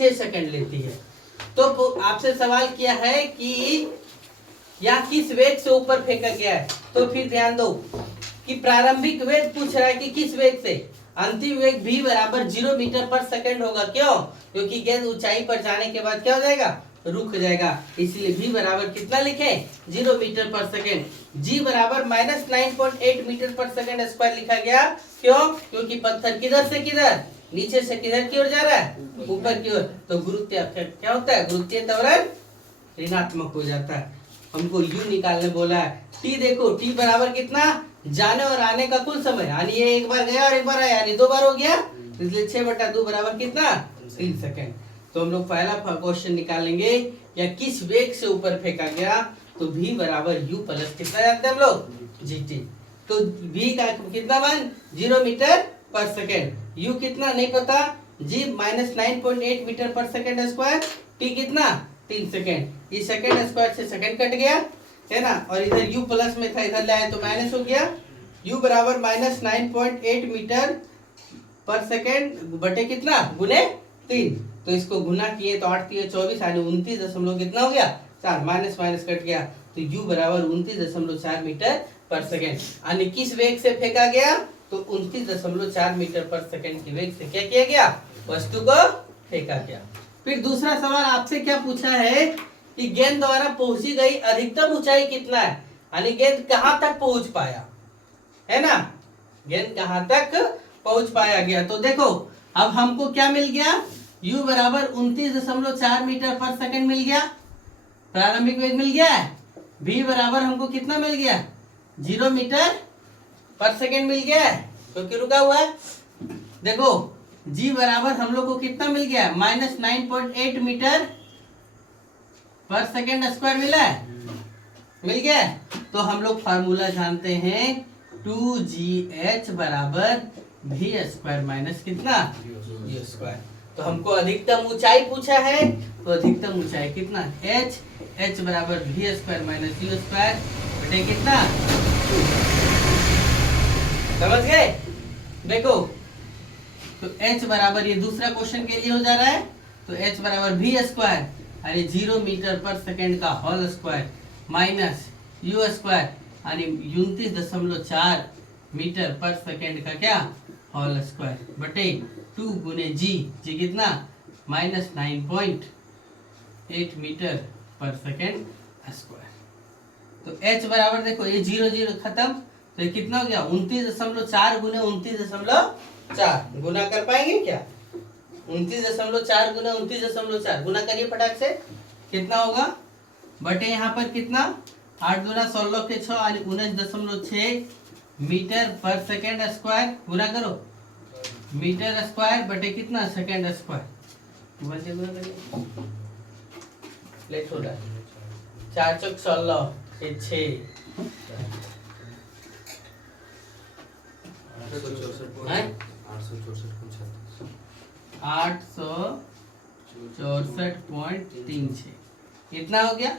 6 second लेती है। तो आपसे सवाल किया है कि यह किस वेग से ऊपर फेंका गया है। तो फिर ध्यान दो कि प्रारंभिक वेग पूछ रहा है कि किस वेग से। अंतिम वेग v बराबर 0 मीटर पर सेकंड होगा। क्यों? क्योंकि गेंद ऊंचाई पर जाने के बाद क्या हो जाएगा, रुक जाएगा। इसलिए v बराबर कितना लिखे, 0 मीटर पर सेकंड। g बराबर -9.8 मीटर पर सेकंड स्क्वायर लिखा गया। क्यों? क्योंकि पत्थर किधर से किधर, नीचे से किधर की ओर जा रहा है, ऊपर की ओर। तो गुरुत्वीय क्या होता है, गुरुत्वीय त्वरण ऋणात्मक हो जाता है। हमको u निकालने बोला है। t देखो, t बराबर कितना, जाने और आने का कुल समय, यानी ये एक बार गया और एक बार आया, यानी 2 बार हो गया। इसलिए 6/2 बराबर कितना, 3 सेकंड। तो हम लोग पहला क्वेश्चन निकालेंगे, या किस वेग से ऊपर फेंका गया। तो v बराबर u प्लस कितना जानते हैं हम लोग, gt। तो v का कितना मान, 0 मीटर पर सेकंड। u कितना नहीं पता, g -9.8 metre per second square, t कितना 3 सेकंड। इस सेकंड स्क्वायर से सेकंड कट गया है ना, और इधर u प्लस में था, इधर लाए तो माइनस हो गया। u बराबर -9.8 मीटर पर सेकंड बटे कितना, गुने 3। तो इसको गुना किए तो 8 3 24, यानी 29 दशमलव कितना हो गया, 4। माइनस माइनस कट गया, तो u बराबर 29.4 मीटर पर सेकंड। यानी किस वेग से फेंका गया, तो 29.4 मीटर पर सेकंड की वेग से क्या किया गया, वस्तु को फेंका गया। फिर दूसरा सवाल आपसे क्या पूछा है कि गेंद द्वारा पहुंची गई अधिकतम ऊंचाई कितना है, यानी गेंद कहां तक पहुंच पाया, है ना, गेंद कहां तक पहुंच पाया गया। तो देखो अब हमको क्या मिल गया, u बराबर 29.4 मीटर पर सेकंड मिल गया, प्रारंभिक वेग मिल गया है। v बराबर हमको कितना मिल गया, 0 मीटर पर सेकंड मिल गया है, क्योंकि रुका हुआ है। देखो g बराबर हम लोग को कितना मिल गया, -9.8 मीटर पर सेकंड स्क्वायर मिला है, मिल गया। तो हम लोग फार्मूला जानते हैं, 2gh बराबर v स्क्वायर माइनस कितना, u स्क्वायर। तो हमको अधिकतम ऊंचाई पूछा है, तो अधिकतम ऊंचाई कितना, h बराबर v square minus u square बटे कितना, समझ गए। देखो तो h बराबर, ये दूसरा क्वेश्चन के लिए हो जा रहा है, तो h बराबर v स्क्वायर यानी 0 मीटर पर सेकंड का whole square minus u square यानी 29.4 मीटर पर सेकंड का क्या, होल स्क्वायर बटे 2 गुने g कितना, -9.8 मीटर पर सेकंड स्क्वायर। तो h बराबर देखो, ये 0 0 खत्म, तो ये कितना हो गया, 29.4 गुने 29.4 गुना कर पाएंगे क्या, 29.4 गुना 29.4 गुना करिए फटाक से, कितना होगा, बटे यहाँ पर कितना, 8 दूना 16 के 6 यानी 19.6 मीटर पर सेकंड स्क्वायर, गुना करो, मीटर स्क्वायर बटे कितना, सेकंड स्क्वायर, लेट हो रहा है, 4 चौक 16 के 6 864.36 कितना हो गया,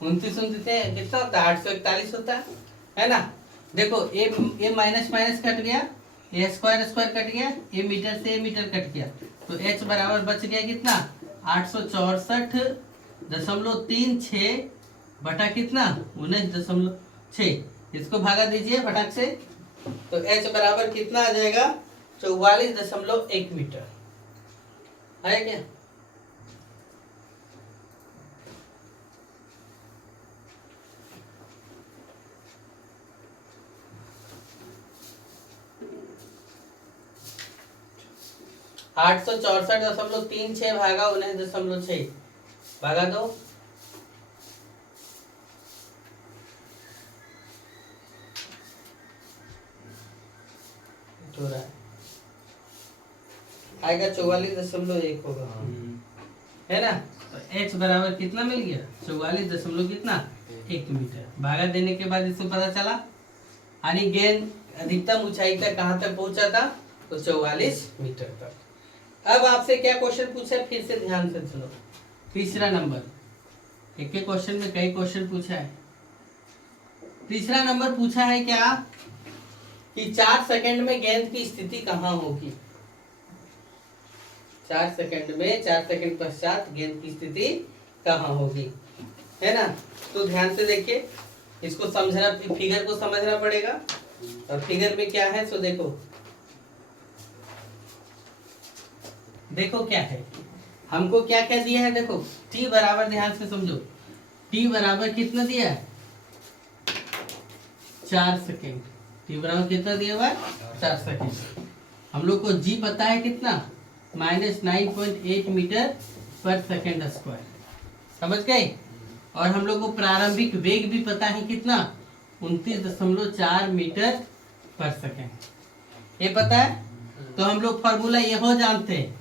29 कितना होता है, 841 होता है ना। देखो ए माइनस माइनस कट गया, ए स्क्वायर स्क्वायर कट गया, ए मीटर से ए मीटर कट गया, तो h बराबर बच गया कितना, 864.36 बटा कितना, 19.6। इसको भागा दीजिए फटाक से, तो h बराबर कितना आ जाएगा, 44.1 मीटर है क्या। आठ सौ 64.36 भागा 19.6 भागा दो, हो रहा है, आएगा 44.1 होगा, है ना। तो h बराबर कितना मिल गया, 44 कितना 1 मीटर। भागा देने के बाद इसको पता चला, यानी गेंद अधिकतम ऊंचाई तक कहां तक पहुंचा था, तो 44 मीटर तक। अब आपसे क्या क्वेश्चन पूछा है, फिर से ध्यान से सुनो। तीसरा नंबर, एक के क्वेश्चन में कई क्वेश्चन पूछा है। तीसरा नंबर पूछा है क्या कि 4 सेकंड में गेंद की स्थिति कहां होगी। 4 सेकंड में 4 सेकंड पश्चात गेंद की स्थिति कहाँ होगी, है ना। तो ध्यान से देखिए, इसको समझना, फिगर को समझना पड़ेगा। और फिगर में क्या है सो देखो, देखो क्या है, हमको क्या क्या दिया है, देखो t बराबर, ध्यान से समझो, t बराबर कितना दिया है, 4 सेकेंड। t बराबर कितना दिया हुआ है, 4 सेकेंड। हम लोग को g पता है कितना, -9.8 मीटर पर सेकेंड स्क्वायर, समझ गए। और हम लोग को प्रारंभिक वेग भी पता है कितना, 29.4 मीटर पर सेकेंड, ये पता है। तो हम लोग फॉर्मूला यह जानते हैं,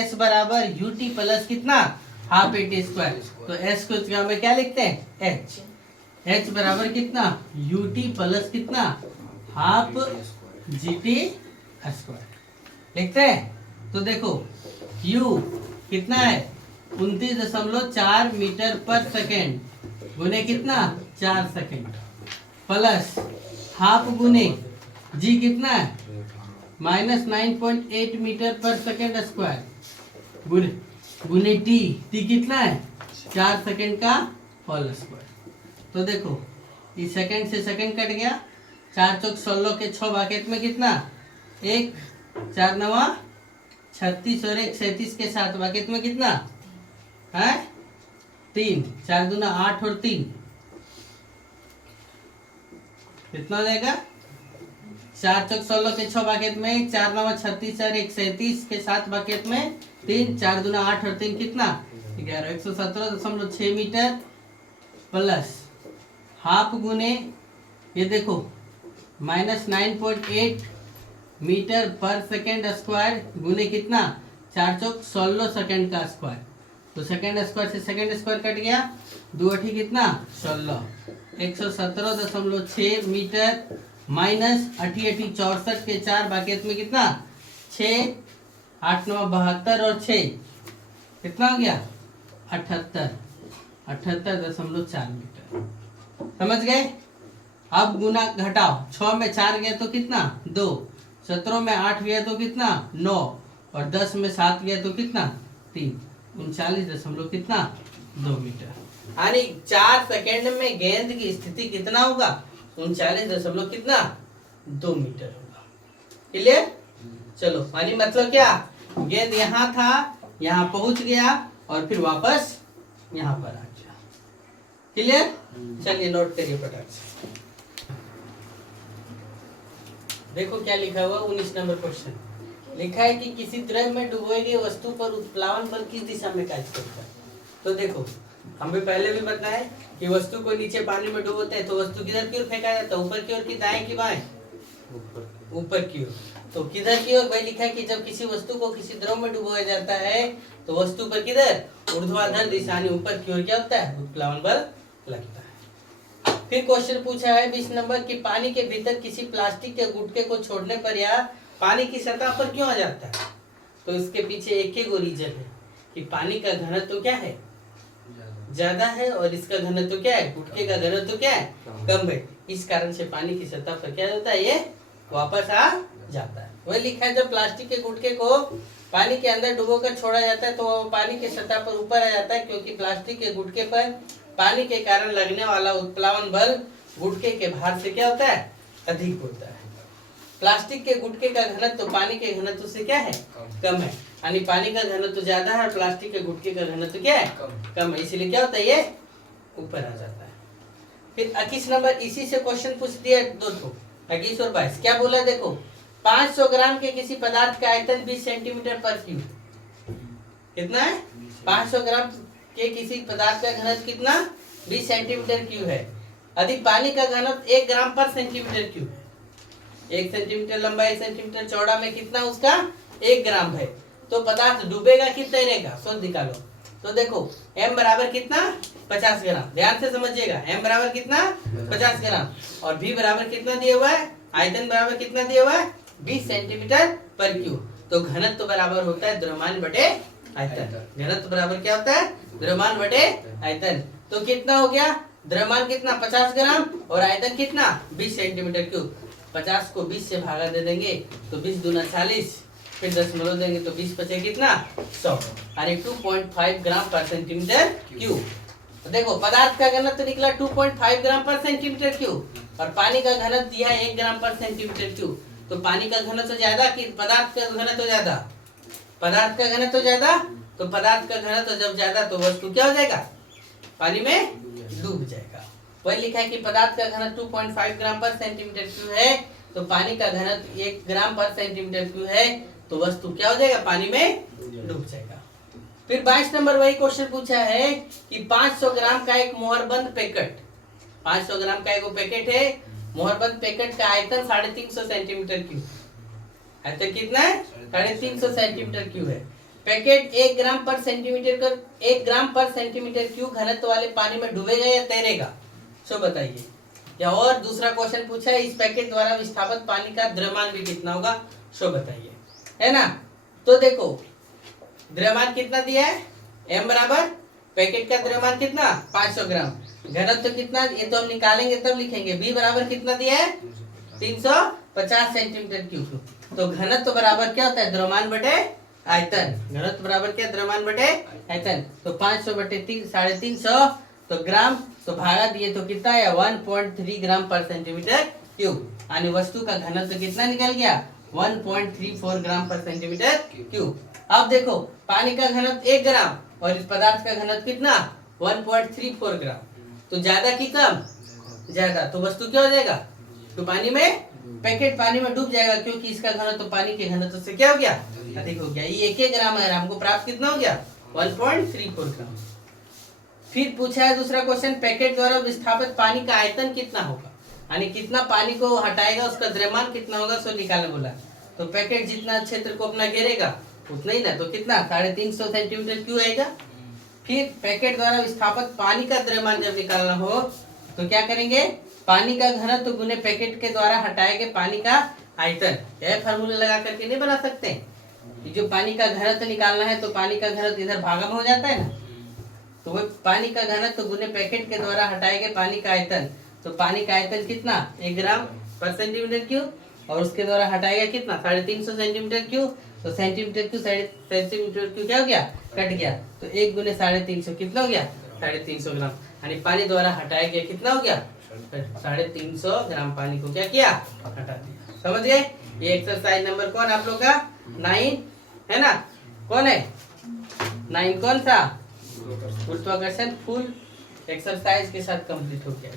s बराबर ut प्लस कितना, हाफ ए टी स्क्वायर। तो s को क्या में क्या लिखते हैं, h बराबर कितना, ut प्लस कितना, हाफ जी टी स्क्वायर लिखते हैं। तो देखो u कितना है, 29.4 मीटर पर सेकेंड गुने कितना, 4 सेकेंड, प्लस हाफ गुने g कितना है, -9.8 मीटर पर सेकेंड स्क्वायर गुने t कितना है, 4 सेकेंड का होल स्क्वायर। तो देखो इस सेकेंड से सेकेंड कट गया, 4 चौक 16 के 6 बाकेट में कितना, 1 4 9 36 और 1 37 के 7 बाकेट में कितना है, 3 4 दूना 8 और 3 कितना हो जाएगा, 4 चौक 16 के 6 बाकेट में 4 9 36 और 1 37 के 7 बाकेट में 3 4 दूना 8 और 3 कितना 11, 117.6 मीटर प्लस हाफ गुने ये देखो -9.8 मीटर पर सेकेंड स्क्वायर गुने कितना, 4 चौक 16 सेकेंड का स्क्वायर। तो सेकेंड स्क्वायर से सेकेंड स्क्वायर कट गया, 2 अठी कितना 16, 117.6 मीटर माइनस 8 64 के 4 बाकेत में कितना 6 8 9 72 और 6 कितना हो गया 78.4 मीटर, समझ गए। अब गुना घटाओ, 6 में 4 गया तो कितना 2, 17 में 8 गया तो कितना 9 और 10 में 7 गया तो कितना 3, 39 कितना 2 मीटर। यानी 4 सेकेंड में गेंद की स्थिति कितना होगा, 39 कितना 2 मीटर होगा। क्लियर। चलो यानी मतलब क्या, गेंद यहाँ था, यहाँ पहुंच गया और फिर वापस यहाँ पर आ गया। क्लियर। चलिए नोट करिए फटाक से। देखो क्या लिखा हुआ 19 नंबर क्वेश्चन लिखा है कि किसी द्रव में डुबोई गई वस्तु पर उत्प्लावन बल किस दिशा में कार्य करता है। तो देखो हमें पहले भी बताया कि वस्तु को नीचे पानी में डुबोते हैं तो वस्तु किधर की ओर फेंका जाता है, ऊपर की ओर की दाएं की बाएं, ऊपर की ओर। तो किधर की ओर भाई लिखा है कि जब किसी वस्तु को किसी द्रव में डुबोया जाता है तो वस्तु पर किधर ऊर्ध्वाधर दिशा ऊपर की ओर क्या होता है, उत्प्लावन बल लगता है। फिर क्वेश्चन पूछा है 20 नंबर कि पानी के भीतर किसी प्लास्टिक के गुटके को छोड़ने पर या पानी की सतह पर क्यों आ जाता है। तो इसके पीछे एक ही रीजन है कि पानी का घनत्व तो क्या है, ज्यादा है, और इसका घनत्व तो क्या है, गुटके का घनत्व तो क्या है, कम है। इस कारण से पानी की सतह पर क्या होता है, ये वापस आ जाता है। वही लिखा है जब प्लास्टिक के गुटके को पानी के अंदर डुबोकर छोड़ा जाता है तो वो पानी की सतह पर ऊपर आ जाता है, क्योंकि प्लास्टिक के गुटके पर पानी के कारण लगने वाला उत्प्लावन बल गुटके के भार से क्या होता है, अधिक होता है। प्लास्टिक के गुटके का घनत्व तो पानी के घनत्व से क्या है, कम है। यानी पानी का घनत्व तो ज्यादा है और प्लास्टिक के गुटके का घनत्व क्या है, कम है, इसलिए क्या होता है, ये ऊपर आ जाता है। फिर 21 नंबर इसी से क्वेश्चन पूछ दिया दो तो 21 और 22 क्या बोला, देखो 500 ग्राम के किसी पदार्थ का आयतन 20 सेंटीमीटर पर क्यूब कितना है, 500 ग्राम के किसी पदार्थ का घनत्व कितना 20 सेंटीमीटर क्यूब है। अधिक पानी का घनत्व 1 ग्राम पर सेंटीमीटर क्यूब है। 1 सेंटीमीटर लंबा 1 सेंटीमीटर चौड़ा में कितना उसका 1 ग्राम है। तो पदार्थ डूबेगा कि तैरेगा, सोच निकालो। तो देखो m बराबर कितना 50 ग्राम, ध्यान से समझिएगा, m बराबर कितना 50 ग्राम और v बराबर कितना दिया हुआ है, आयतन बराबर कितना दिया हुआ है 20 सेंटीमीटर पर क्यूब। तो घनत्व बराबर होता है द्रव्यमान बटे आयतन। घनत्व बराबर क्या होता है, द्रव्यमान बटे आयतन। तो कितना हो गया, द्रव्यमान कितना 50 ग्राम और आयतन कितना 20 सेंटीमीटर क्यूब। 50 को 20 से भागा दे देंगे तो 20 दूना 40 फिर दशमलव देंगे तो 20 बचे कितना 100 यानी 2.5 ग्राम पर सेंटीमीटर क्यूब। तो देखो पदार्थ का घनत्व तो निकला 2.5 ग्राम पर सेंटीमीटर क्यूब और पानी का घनत्व दिया है 1 ग्राम पर सेंटीमीटर क्यूब। तो पानी का घनत्व ज्यादा कि पदार्थ का घनत्व ज्यादा? पदार्थ का घनत्व ज्यादा। तो पदार्थ का घनत्व जब ज्यादा तो वस्तु क्या हो जाएगा? पानी में डूब जाएगा। वही लिखा है कि पदार्थ का घनत्व 2.5 ग्राम पर सेंटीमीटर क्यूब है तो पानी का घनत्व 1 ग्राम पर सेंटीमीटर क्यूब है तो वस्तु क्या हो जाएगा? पानी में डूब जाएगा। फिर 22 नंबर वही क्वेश्चन पूछा है कि 500 ग्राम का एक मोहरबंद पैकेट, 500 ग्राम का एक पैकेट है, मोहरबंद पैकेट का आयतन 350 सेंटीमीटर क्यूब। आयतन कितना है? 350 सेंटीमीटर क्यूब है। पैकेट 1 ग्राम पर सेंटीमीटर क्यूब घनत्व वाले पानी में डूबेगा या तैरेगा? सो बताइए। या और दूसरा क्वेश्चन पूछा है इस पैकेट द्वारा विस्थापित पानी का द्रव्यमान भी कितना होगा? सो बताइए, है ना। तो देखो द्रव्यमान कितना दिया है? m बराबर पैकेट का द्रव्यमान कितना 500 ग्राम, घनत्व तो कितना ये तो हम निकालेंगे तब लिखेंगे। b बराबर कितना दिया है? 350 सेंटीमीटर क्यूब। तो घनत्व बराबर क्या होता है? द्रव्यमान बटे आयतन। घनत्व बराबर क्या? द्रव्यमान बटे आयतन। तो 500 बटे 350 तो ग्राम तो भागा दिए तो कितना है? 1.3 ग्राम पर सेंटीमीटर क्यूब। यानी वस्तु का घनत्व कितना निकल गया? 1.34 ग्राम पर सेंटीमीटर क्यूब। अब देखो पानी का घनत्व 1 ग्राम और इस पदार्थ का घनत्व कितना? 1.34 ग्राम। तो ज्यादा कि कम? ज्यादा। तो वस्तु क्या हो जाएगा? तो पानी में पैकेट पानी में डूब जाएगा क्योंकि इसका घनत्व पानी के घनत्व से क्या हो गया? अधिक हो गया। ये 1 ग्राम है, हमको प्राप्त कितना हो गया? 1.34 ग्राम। फिर पूछा है दूसरा क्वेश्चन पैकेट द्वारा विस्थापित पानी का आयतन कितना होगा, यानी कितना पानी को हटाएगा उसका द्रव्यमान कितना होगा सो निकालने बोला। तो पैकेट जितना क्षेत्र को अपना घेरेगा उतना ही ना, तो कितना 350 सेंटीमीटर क्यूब आएगा। फिर पैकेट द्वारा विस्थापित पानी का द्रव्यमान जब निकालना हो तो क्या करेंगे? पानी का घनत्व गुने पैकेट के द्वारा हटाए गए पानी का आयतन। यह फार्मूला लगा करके नहीं बना सकते। जो पानी का घनत्व निकालना है तो पानी का घनत्व इधर भागा में हो जाता है ना, तो वो पानी का घनत्व गुने पैकेट के द्वारा हटाए गए पानी का आयतन। तो पानी का आयतन कितना? 1 ग्राम पर सेंटीमीटर क्यूब और उसके द्वारा हटाया गया कितना? 350 सेंटीमीटर क्यूब। तो सेंटीमीटर क्यूब सेंटीमीटर क्यूब क्या हो गया? कट गया। तो 1 गुने 350 कितना हो गया? 350 ग्राम। यानी पानी द्वारा हटाया गया कितना हो गया? 350 ग्राम पानी को क्या किया? हटा दिया। समझ गए? ये एक्सरसाइज नंबर कौन आप लोग का? 9 है ना। कौन है 9? कौन सा? गुरुत्वाकर्षण फुल एक्सरसाइज के साथ कंप्लीट हो गया।